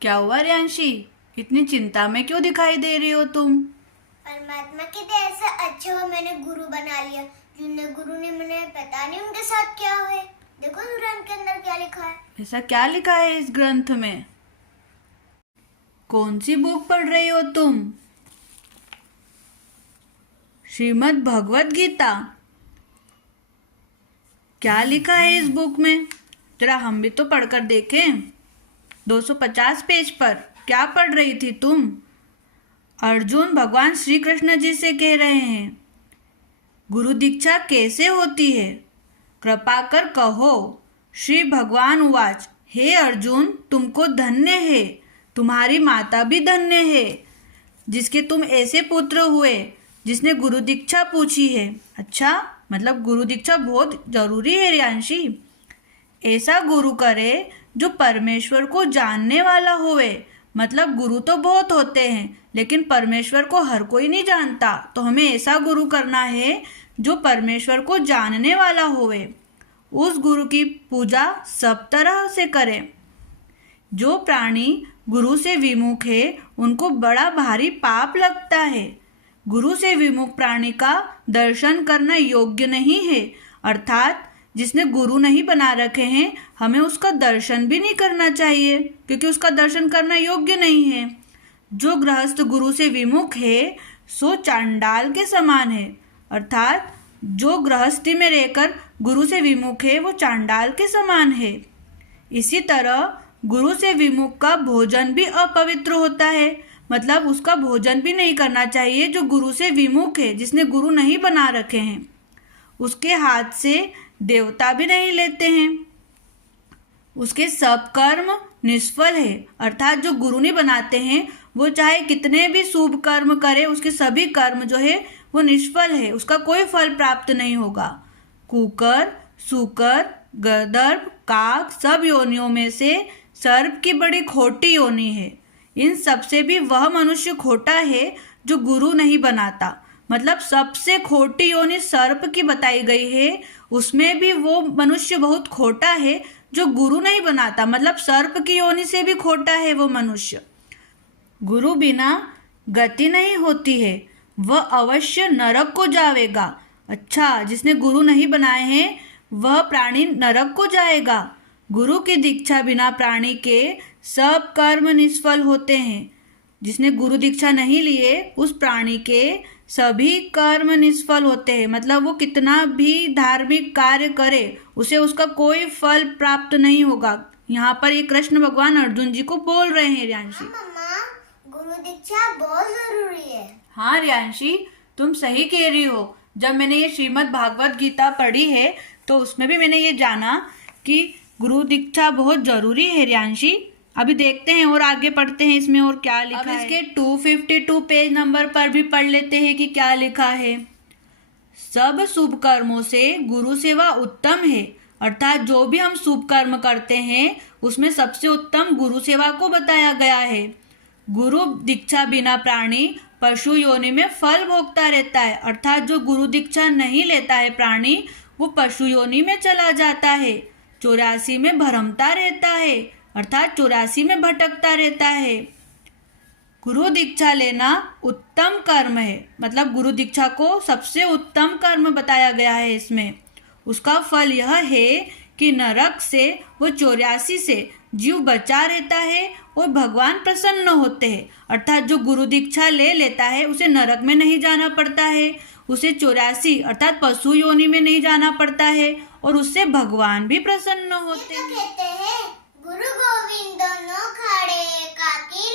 क्या हुआ रियांशी? इतनी चिंता में क्यों दिखाई दे रही हो तुम? परमात्मा की दया से अच्छा हुआ मैंने गुरु बना लिया। गुरु ने मुझे पता नहीं उनके साथ क्या है। देखो कुरान के अंदर क्या लिखा है। ऐसा क्या लिखा है इस ग्रंथ में? कौन सी बुक पढ़ रही हो तुम? श्रीमद् भगवत गीता। क्या लिखा है इस बुक में? जरा हम भी तो पढ़कर देखें। 250 पेज पर क्या पढ़ रही थी तुम? अर्जुन भगवान श्री कृष्ण जी से कह रहे हैं, गुरु दीक्षा कैसे होती है? कृपा कर कहो। श्री भगवान उवाच, हे अर्जुन, तुमको धन्य है, तुम्हारी माता भी धन्य है, जिसके तुम ऐसे पुत्र हुए जिसने गुरु दीक्षा पूछी है। अच्छा, मतलब गुरु दीक्षा बहुत जरूरी है रियांशी। ऐसा गुरु करे जो परमेश्वर को जानने वाला होवे। मतलब गुरु तो बहुत होते हैं, लेकिन परमेश्वर को हर कोई नहीं जानता, तो हमें ऐसा गुरु करना है जो परमेश्वर को जानने वाला होवे। उस गुरु की पूजा सब तरह से करें। जो प्राणी गुरु से विमुख है उनको बड़ा भारी पाप लगता है। गुरु से विमुख प्राणी का दर्शन करना योग्य नहीं है, अर्थात जिसने गुरु नहीं बना रखे हैं हमें उसका दर्शन भी नहीं करना चाहिए, क्योंकि उसका दर्शन करना योग्य नहीं है। जो गृहस्थ गुरु से विमुख है सो चांडाल के समान है, अर्थात जो गृहस्थी में रहकर गुरु से विमुख है वो चांडाल के समान है। इसी तरह गुरु से विमुख का भोजन भी अपवित्र होता है, मतलब उसका भोजन भी नहीं करना चाहिए जो गुरु से विमुख है, जिसने गुरु नहीं बना रखे हैं। उसके हाथ से देवता भी नहीं लेते हैं। उसके सब कर्म निष्फल है, अर्थात जो गुरु नहीं बनाते हैं वो चाहे कितने भी शुभ कर्म करे, उसके सभी कर्म जो है वो निष्फल है, उसका कोई फल प्राप्त नहीं होगा। कुकर, सूकर, गंधर्व, काक सब योनियों में से सर्प की बड़ी खोटी योनि है। इन सबसे भी वह मनुष्य खोटा है जो गुरु नहीं बनाता। मतलब सबसे खोटी योनि सर्प की बताई गई है, उसमें भी वो मनुष्य बहुत खोटा है जो गुरु नहीं बनाता। मतलब सर्प की योनि से भी खोटा है वो मनुष्य। गुरु बिना गति नहीं होती है, वह अवश्य नरक को जाएगा। अच्छा, जिसने गुरु नहीं बनाए हैं वह प्राणी नरक को जाएगा। गुरु की दीक्षा बिना प्राणी के सब कर्म निष्फल होते हैं। जिसने गुरु दीक्षा नहीं लिए उस प्राणी के सभी कर्म निष्फल होते हैं। मतलब वो कितना भी धार्मिक कार्य करे उसे उसका कोई फल प्राप्त नहीं होगा। यहाँ पर ये कृष्ण भगवान अर्जुन जी को बोल रहे हैं रियांशी। गुरु दीक्षा बहुत जरूरी है। हाँ रियांशी, तुम सही कह रही हो। जब मैंने ये श्रीमद् भागवत गीता पढ़ी है तो उसमें भी मैंने ये जाना कि गुरु दीक्षा बहुत जरूरी है रियांशी। अभी देखते हैं और आगे पढ़ते हैं इसमें और क्या लिखा है। अब इसके 252 पेज नंबर पर भी पढ़ लेते हैं कि क्या लिखा है। सब शुभ कर्मों से गुरु सेवा उत्तम है, अर्थात जो भी हम शुभ कर्म करते हैं उसमें सबसे उत्तम गुरु सेवा को बताया गया है। गुरु दीक्षा बिना प्राणी पशु योनि में फल भोगता रहता है, अर्थात जो गुरु दीक्षा नहीं लेता है प्राणी वो पशु योनि में चला जाता है। 84 में भ्रमता रहता है, अर्थात 84 में भटकता रहता है। गुरु दीक्षा लेना उत्तम कर्म है, मतलब गुरु दीक्षा को सबसे उत्तम कर्म बताया गया है इसमें। उसका फल यह है कि नरक से वो 84 से जीव बचा रहता है और भगवान प्रसन्न होते हैं। अर्थात जो गुरु दीक्षा ले लेता है उसे नरक में नहीं जाना पड़ता है, उसे 84 अर्थात पशु योनि में नहीं जाना पड़ता है और उससे भगवान भी प्रसन्न होते हैं। कहते हैं गुरु गोविंद दोनों खड़े, काकी